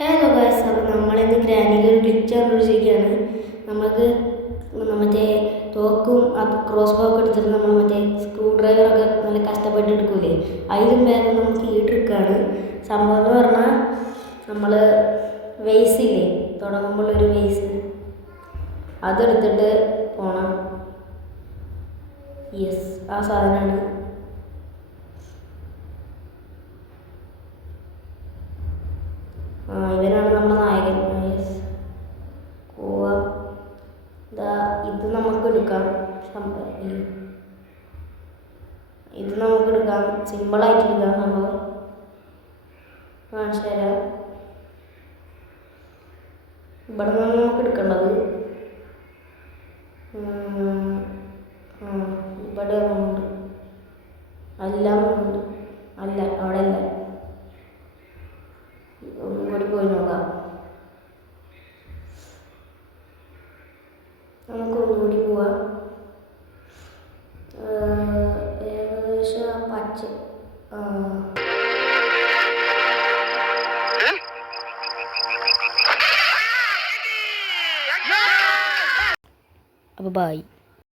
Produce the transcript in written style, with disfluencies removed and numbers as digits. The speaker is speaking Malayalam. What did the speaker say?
ഹലോ ഗായ്സ്, അപ്പോൾ നമ്മളിന്ന് ഗ്രാനിയിൽ ഒരു ഗ്ലിച്ച് കണ്ടുപിടിച്ചിരിക്കുകയാണ്. നമുക്ക് മറ്റേ തോക്കും അത് ക്രോസ് ബോ ഒക്കെ എടുത്തിട്ട് നമ്മൾ മറ്റേ സ്ക്രൂ ഡ്രൈവറൊക്കെ നല്ല കഷ്ടപ്പെട്ട് എടുക്കൂലേ, അതിലും വേറെ നമുക്ക് ഈ ട്രിക്കാണ്. സംഭവം എന്ന് പറഞ്ഞാൽ നമ്മൾ വെയ്സില്ലേ, തുടങ്ങുമ്പോഴൊരു വെയ്സ് അതെടുത്തിട്ട് പോകണം. യെസ്, ആ സാധനമാണ്. ഇവനാണ് നമ്മുടെ നായകൻ. പോവാ. ഇത് നമുക്ക് എടുക്കാം. ഇത് നമുക്ക് എടുക്കാം, സിമ്പിളായിട്ട് എടുക്കാം. സംഭവം കാണിച്ചു തരാം. ഇവിടെ നിന്ന് നമുക്ക് എടുക്കേണ്ടത് ഇവിടെ ഉണ്ട്. എല്ലാം ഉണ്ട്. അല്ല, അവിടെ അല്ല. ഒന്നും കൂടി പോയി നോക്കാം. നമുക്കൊന്നുകൂടി പോവാം. ഏകദേശം ആ പച്ച അപ്പോൾ ബൈ.